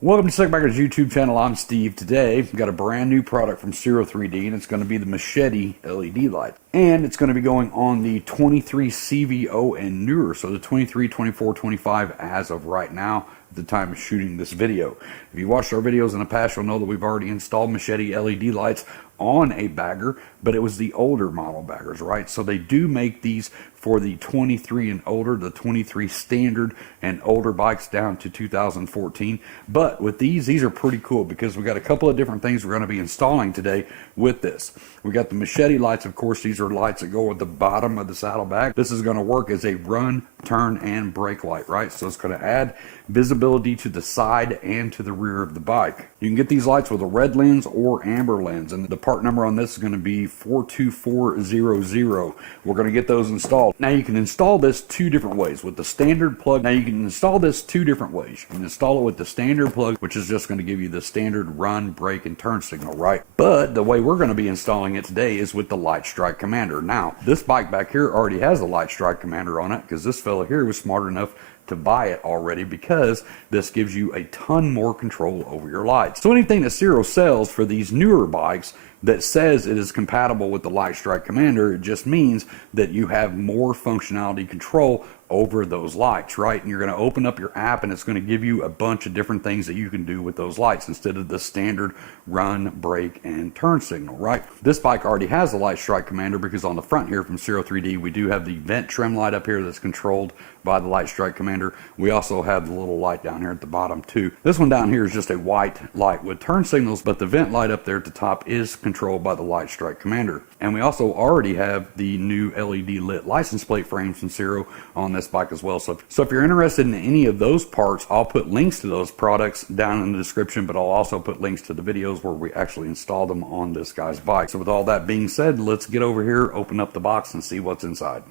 Welcome to Sikbaggers YouTube channel. I'm Steve. Today we've got a brand new product from Ciro 3D, and it's going to be the Machete LED light, and it's going to be going on the 23 CVO and newer, so the 23, 24, 25 as of right now at the time of shooting this video. If you watched our videos in the past, you'll know that we've already installed Machete LED lights on a bagger, but it was the older model baggers, right? So they do make these for the 23 and older, the 23 standard and older bikes down to 2014. But with these are pretty cool because we got a couple of different things we're going to be installing today with this. We got the Machete lights. Of course, these are lights that go at the bottom of the saddlebag. This is going to work as a run, turn, and brake light, right? So it's going to add visibility to the side and to the rear of the bike. You can get these lights with a red lens or amber lens, and the part number on this is going to be 42400. We're going to get those installed. Now you can install this two different ways with the standard plug. Now you can install this two different ways. You can install it with the standard plug, which is just going to give you the standard run, brake, and turn signal, right? But the way we're going to be installing it today is with the Light Strike Commander. Now this bike back here already has a Light Strike Commander on it because this fella here was smart enough to buy it already, because this gives you a ton more control over your lights. So anything that Ciro sells for these newer bikes that says it is compatible with the Light Strike Commander, it just means that you have more functionality control over those lights, right? And you're going to open up your app and it's going to give you a bunch of different things that you can do with those lights instead of the standard run, brake, and turn signal, right? This bike already has the Light Strike Commander because on the front here from Ciro 3D, we do have the vent trim light up here that's controlled by the Light Strike Commander. We also have the little light down here at the bottom too. This one down here is just a white light with turn signals, but the vent light up there at the top is controlled by the Light Strike Commander. And we also already have the new LED lit license plate frames from Ciro on this bike as well. So if you're interested in any of those parts, I'll put links to those products down in the description, but I'll also put links to the videos where we actually installed them on this guy's bike. So with all that being said, let's get over here, open up the box, and see what's inside.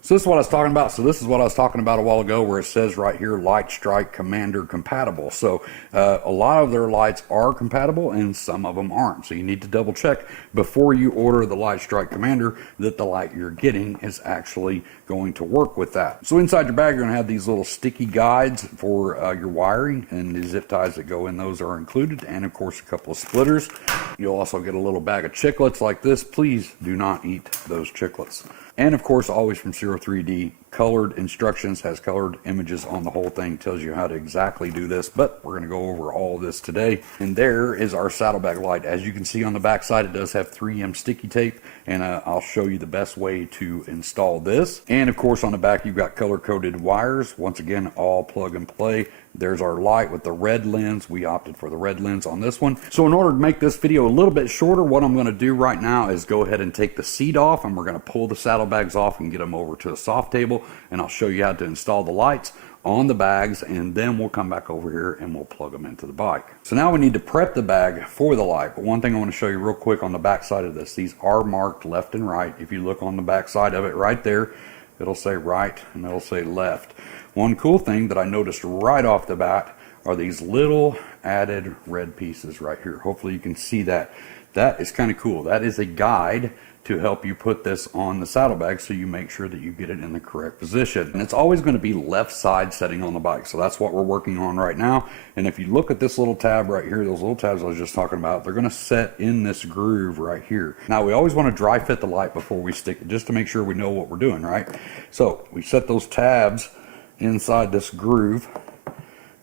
So this is what I was talking about. So this is what I was talking about a while ago where it says right here, Light Strike Commander compatible. So a lot of their lights are compatible and some of them aren't. So you need to double check before you order the Light Strike Commander that the light you're getting is actually going to work with that. So inside your bag, you're going to have these little sticky guides for your wiring, and the zip ties that go in those are included, and of course a couple of splitters. You'll also get a little bag of chiclets like this. Please do not eat those chiclets. And of course, always from Ciro 3D, colored instructions, has colored images on the whole thing, tells you how to exactly do this, but we're going to go over all this today. And there is our saddlebag light. As you can see on the back side, it does have 3M sticky tape, and I'll show you the best way to install this. And of course, on the back, you've got color-coded wires. Once again, all plug and play. There's our light with the red lens. We opted for the red lens on this one. So in order to make this video a little bit shorter, what I'm going to do right now is go ahead and take the seat off, and we're going to pull the saddlebags off and get them over to a soft table, and I'll show you how to install the lights on the bags, and then we'll come back over here and we'll plug them into the bike. So now we need to prep the bag for the light. But one thing I want to show you real quick on the back side of this, these are marked left and right. If you look on the back side of it right there, it'll say right and it'll say left. One cool thing that I noticed right off the bat are these little added red pieces right here. Hopefully you can see that. That is kind of cool. That is a guide to help you put this on the saddlebag so you make sure that you get it in the correct position. And it's always going to be left side setting on the bike. So that's what we're working on right now. And if you look at this little tab right here, those little tabs I was just talking about, they're going to set in this groove right here. Now we always want to dry fit the light before we stick it, just to make sure we know what we're doing, right? So we set those tabs inside this groove.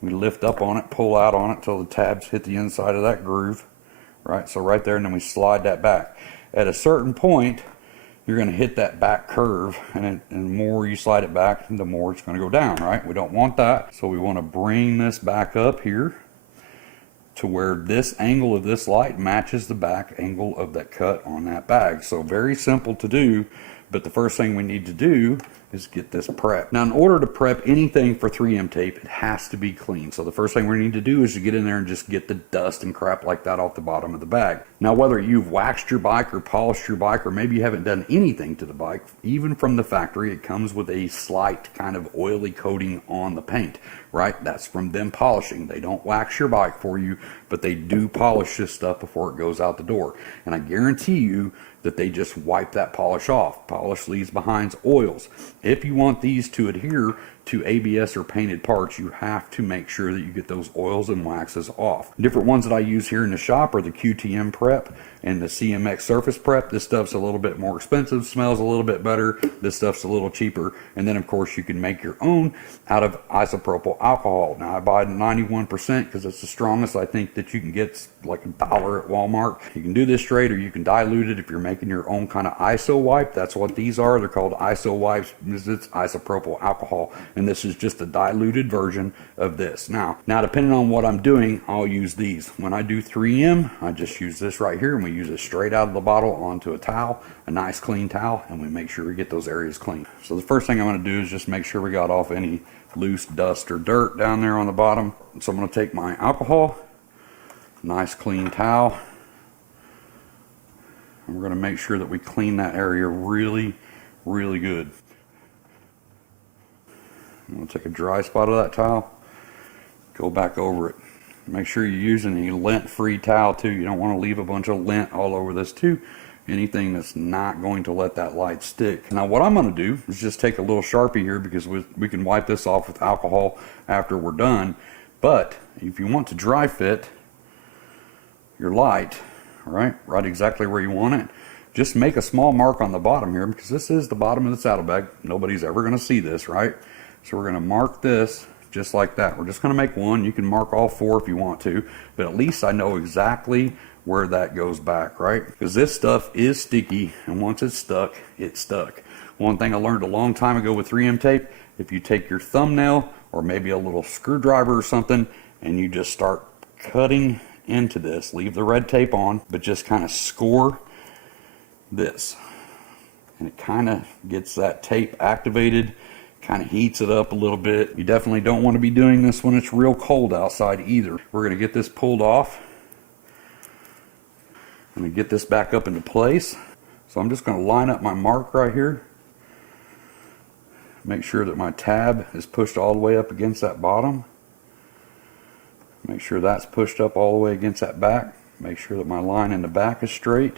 We lift up on it, pull out on it till the tabs hit the inside of that groove, right? So right there, and then we slide that back. At a certain point, you're going to hit that back curve, and the more you slide it back, the more it's going to go down, right? We don't want that, so we want to bring this back up here to where this angle of this light matches the back angle of that cut on that bag. So very simple to do, but the first thing we need to do is get this prepped. Now in order to prep anything for 3M tape, it has to be clean. So the first thing we need to do is to get in there and just get the dust and crap like that off the bottom of the bag. Now whether you've waxed your bike or polished your bike, or maybe you haven't done anything to the bike, even from the factory, it comes with a slight kind of oily coating on the paint, right? That's from them polishing. They don't wax your bike for you, but they do polish this stuff before it goes out the door. And I guarantee you that they just wipe that polish off. Polish leaves behind oils. If you want these to adhere to ABS or painted parts, you have to make sure that you get those oils and waxes off. Different ones that I use here in the shop are the QTM prep and the CMX surface prep. This stuff's a little bit more expensive, smells a little bit better. This stuff's a little cheaper. And then of course you can make your own out of isopropyl alcohol. Now I buy 91% because it's the strongest I think that you can get. It's like $1 at Walmart. You can do this straight or you can dilute it if you're making your own kind of ISO wipe. That's what these are. They're called ISO wipes. It's isopropyl alcohol. And this is just a diluted version of this. Now depending on what I'm doing, I'll use these. When I do 3M, I just use this right here, and we use it straight out of the bottle onto a towel, a nice clean towel, and we make sure we get those areas clean. So the first thing I'm going to do is just make sure we got off any loose dust or dirt down there on the bottom. So I'm going to take my alcohol, nice clean towel, and we're going to make sure that we clean that area really good. I'm going to take a dry spot of that towel, go back over it. Make sure you're using a lint-free towel too. You don't want to leave a bunch of lint all over this too. Anything that's not going to let that light stick. Now what I'm going to do is just take a little Sharpie here, because we can wipe this off with alcohol after we're done. But if you want to dry fit your light, right exactly where you want it, just make a small mark on the bottom here, because this is the bottom of the saddlebag. Nobody's ever going to see this, right? So we're going to mark this just like that. We're just going to make one. You can mark all four if you want to, but at least I know exactly where that goes back, right? Because this stuff is sticky, and once it's stuck, it's stuck. One thing I learned a long time ago with 3M tape, if you take your thumbnail or maybe a little screwdriver or something and you just start cutting into this, leave the red tape on, but just kind of score this, and it kind of gets that tape activated, kind of heats it up a little bit. You definitely don't want to be doing this when it's real cold outside either. We're going to get this pulled off. I'm going to get this back up into place. So I'm just going to line up my mark right here. Make sure that my tab is pushed all the way up against that bottom. Make sure that's pushed up all the way against that back. Make sure that my line in the back is straight.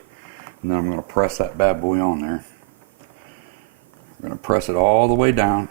And then I'm going to press that bad boy on there. We're going to press it all the way down.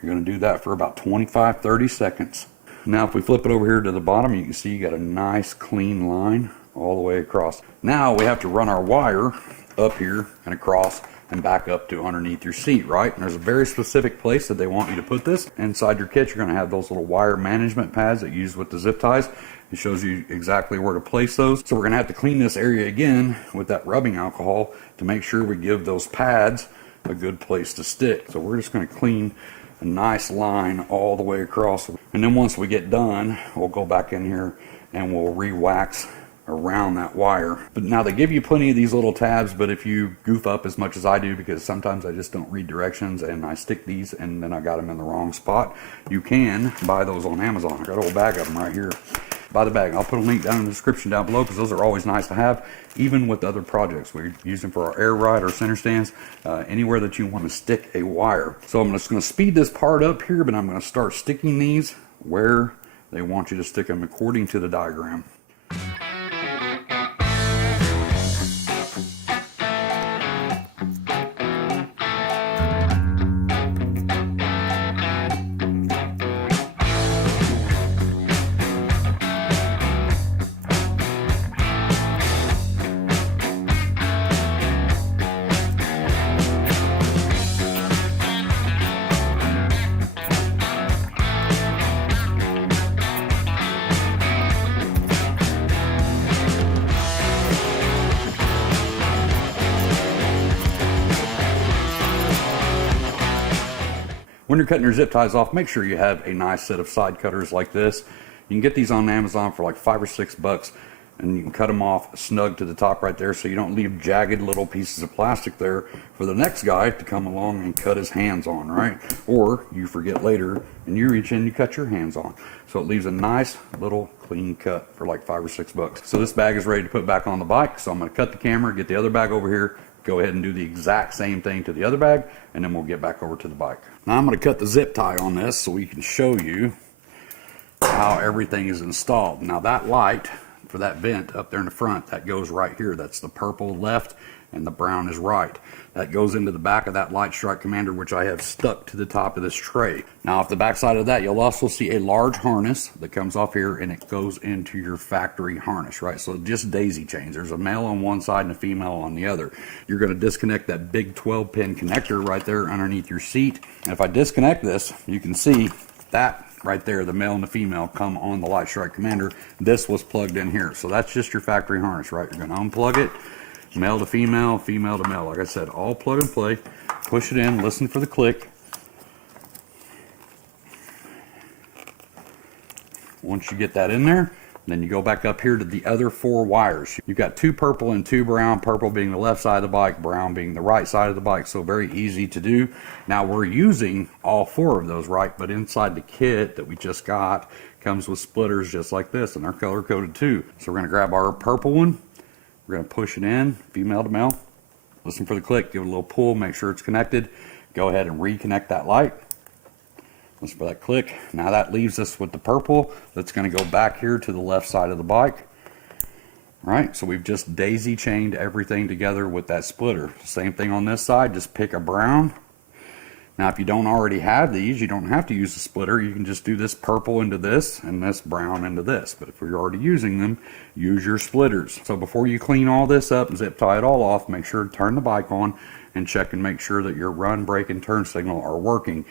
You're going to do that for about 25-30 seconds. Now if we flip it over here to the bottom, you can see you got a nice clean line all the way across. Now we have to run our wire up here and across and back up to underneath your seat, right? And there's a very specific place that they want you to put this. Inside your kit, you're going to have those little wire management pads that you use with the zip ties. It shows you exactly where to place those. So we're going to have to clean this area again with that rubbing alcohol to make sure we give those pads a good place to stick. So we're just going to clean a nice line all the way across. And then once we get done, we'll go back in here and we'll re-wax around that wire. But now they give you plenty of these little tabs, but if you goof up as much as I do, because sometimes I just don't read directions and I stick these and then I got them in the wrong spot, you can buy those on Amazon. I got a whole bag of them right here. Buy the bag. I'll put a link down in the description down below, because those are always nice to have, even with other projects. We use them for our air ride or center stands, anywhere that you want to stick a wire. So I'm just going to speed this part up here, but I'm going to start sticking these where they want you to stick them according to the diagram. When you're cutting your zip ties off, make sure you have a nice set of side cutters like this. You can get these on Amazon for like $5 or $6, and you can cut them off snug to the top right there, so you don't leave jagged little pieces of plastic there for the next guy to come along and cut his hands on, right? Or you forget later and you reach in and you cut your hands on. So it leaves a nice little clean cut for like $5 or $6. So this bag is ready to put back on the bike. So I'm going to cut the camera, get the other bag over here, go ahead and do the exact same thing to the other bag, and then we'll get back over to the bike. Now I'm going to cut the zip tie on this so we can show you how everything is installed. Now that light for that vent up there in the front, that goes right here. That's the purple left, and the brown is right. That goes into the back of that light strike commander, which I have stuck to the top of this tray. Now off the back side of that, you'll also see a large harness that comes off here, and it goes into your factory harness, right? So just daisy chains. There's a male on one side and a female on the other. You're going to disconnect that big 12-pin connector right there underneath your seat. And if I disconnect this, you can see that right there, the male and the female come on the light strike commander. This was plugged in here. So that's just your factory harness, right? You're going to unplug it. Male to female, female to male. Like I said, all plug and play. Push it in, listen for the click. Once you get that in there, then you go back up here to the other 4 wires. You've got 2 purple and 2 brown, purple being the left side of the bike, brown being the right side of the bike, so very easy to do. Now we're using all 4 of those, right? But inside the kit that we just got comes with splitters just like this, and they're color coded too. So we're gonna grab our purple one. We're going to push it in, female to male. Listen for the click, give it a little pull, make sure it's connected. Go ahead and reconnect that light. Listen for that click. Now that leaves us with the purple that's going to go back here to the left side of the bike. All right, so we've just daisy chained everything together with that splitter. Same thing on this side, just pick a brown. Now, if you don't already have these, you don't have to use a splitter. You can just do this purple into this and this brown into this. But if you're already using them, use your splitters. So before you clean all this up and zip tie it all off, make sure to turn the bike on and check and make sure that your run, brake, and turn signal are working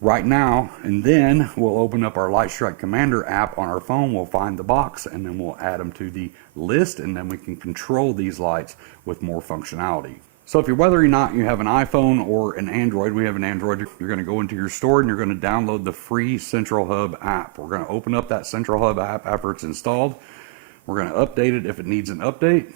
right now. And then we'll open up our Light Strike Commander app on our phone. We'll find the box and then we'll add them to the list, and then we can control these lights with more functionality. So if you're, whether or not you have an iPhone or an Android, we have an Android, you're going to go into your store and you're going to download the free Central Hub app. We're going to open up that Central Hub app after it's installed. We're going to update it if it needs an update.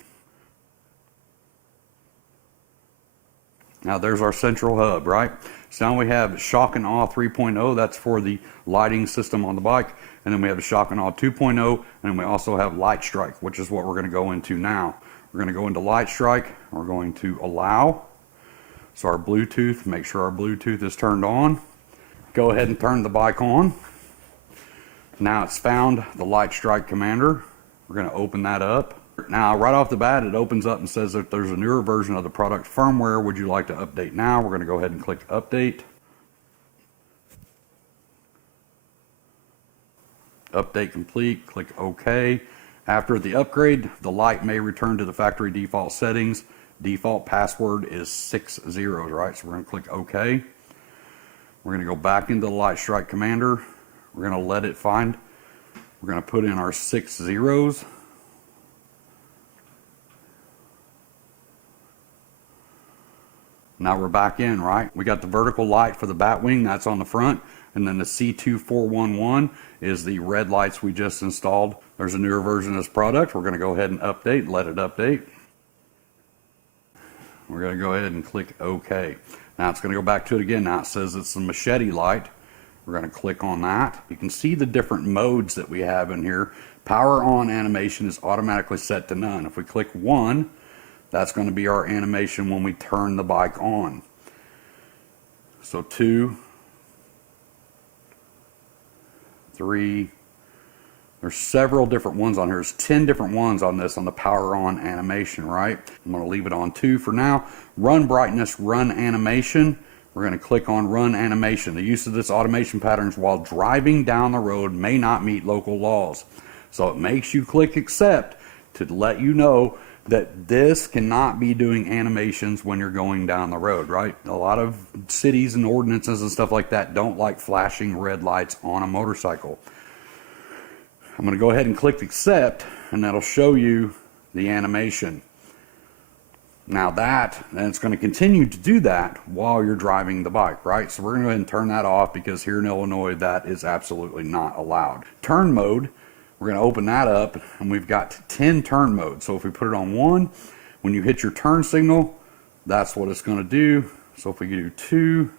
Now there's our Central Hub, right? So now we have Shock and Awe 3.0, that's for the lighting system on the bike. And then we have Shock and Awe 2.0, and then we also have Light Strike, which is what we're going to go into now. We're going to go into Light Strike. We're going to allow. So our Bluetooth, make sure our Bluetooth is turned on. Go ahead and turn the bike on. Now it's found the Light Strike Commander. We're going to open that up. Now right off the bat, it opens up and says that there's a newer version of the product firmware. Would you like to update now? We're going to go ahead and click Update. Update complete. Click OK. After the upgrade, the light may return to the factory default settings. Default password is 6 zeros, right? So we're going to click OK. We're going to go back into the Light Strike Commander. We're going to let it find. We're going to put in our 6 zeros. Now we're back in, right? We got the vertical light for the bat wing, that's on the front. And then the C2411 is the red lights we just installed. There's a newer version of this product. We're going to go ahead and update, let it update. We're going to go ahead and click OK. Now it's going to go back to it again. Now it says it's the Machete light. We're going to click on that. You can see the different modes that we have in here. Power on animation is automatically set to none. If we click 1, that's going to be our animation when we turn the bike on. So 2, 3, there's several different ones on here. There's 10 different ones on this on the power on animation, right? I'm going to leave it on 2 for now. Run brightness, run animation. We're going to click on run animation. The use of this automation patterns while driving down the road may not meet local laws. So it makes you click accept to let you know that this cannot be doing animations when you're going down the road, right? A lot of cities and ordinances and stuff like that don't like flashing red lights on a motorcycle. I'm going to go ahead and click accept, and that'll show you the animation. Now and it's going to continue to do that while you're driving the bike, right? So we're going to go ahead and turn that off because here in Illinois that is absolutely not allowed. Turn mode, we're going to open that up, and we've got 10 turn modes. So if we put it on 1, when you hit your turn signal, that's what it's going to do. So if we do 2,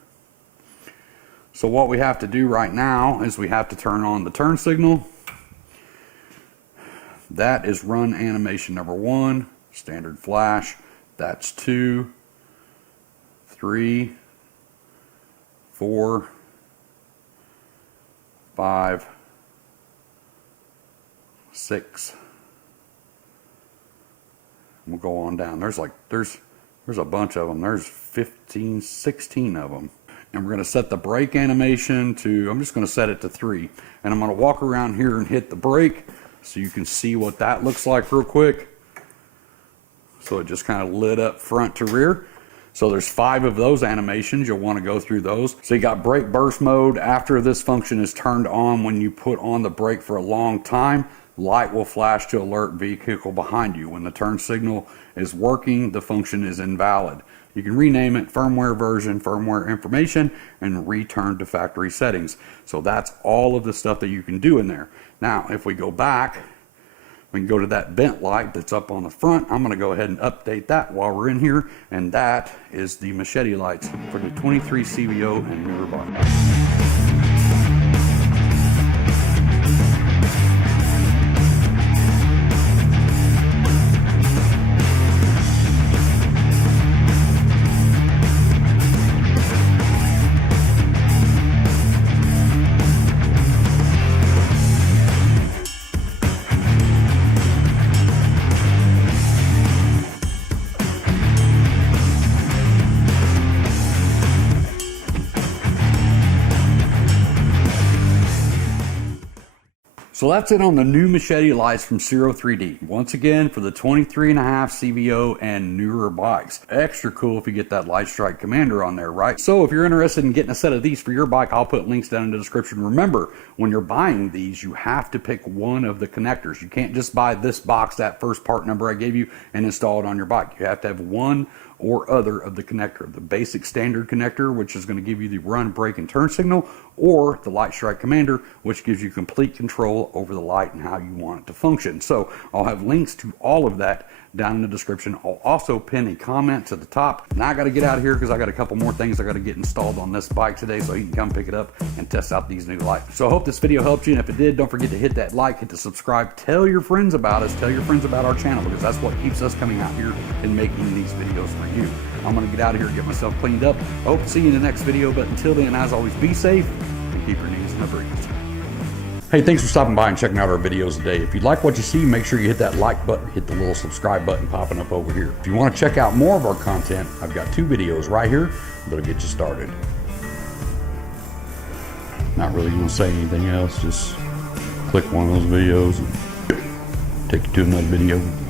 so what we have to do right now is we have to turn on the turn signal. That is run animation number 1, standard flash. That's 2, 3, 4, 5, 6, We'll go on down. There's a bunch of them. There's 15, 16 of them. And we're going to set the brake animation to, I'm just going to set it to 3. And I'm going to walk around here and hit the brake so you can see what that looks like real quick. So it just kind of lit up front to rear. So there's 5 of those animations. You'll want to go through those. So you got brake burst mode. After this function is turned on, when you put on the brake for a long time, light will flash to alert vehicle behind you. When the turn signal is working, the function is invalid. You can rename it firmware version, firmware information, and return to factory settings. So that's all of the stuff that you can do in there. Now, if we go back, we can go to that vent light that's up on the front. I'm going to go ahead and update that while we're in here. And that is the Machete lights for the 23 CVO and newer bike. So that's it on the new Machete lights from Ciro 3D. Once again, for the 23.5 CVO and newer bikes. Extra cool if you get that Light Strike Commander on there, right? So if you're interested in getting a set of these for your bike, I'll put links down in the description. Remember, when you're buying these, you have to pick one of the connectors. You can't just buy this box, that first part number I gave you, and install it on your bike. You have to have one or other of the connector. The basic standard connector, which is going to give you the run, brake, and turn signal, or the Light Strike Commander, which gives you complete control over the light and how you want it to function. So I'll have links to all of that down in the description. I'll also pin a comment to the top. Now I got to get out of here because I got a couple more things I got to get installed on this bike today, so you can come pick it up and test out these new lights. So I hope this video helped you, and if it did, don't forget to hit that like, hit the subscribe, tell your friends about us, tell your friends about our channel, because that's what keeps us coming out here and making these videos for you. I'm going to get out of here and get myself cleaned up. I hope to see you in the next video, but until then, as always, be safe and keep your knees in the breeze. Hey, thanks for stopping by and checking out our videos today. If you like what you see, make sure you hit that like button, hit the little subscribe button popping up over here. If you want to check out more of our content, I've got 2 videos right here that'll get you started. Not really going to say anything else, just click one of those videos and take you to another video.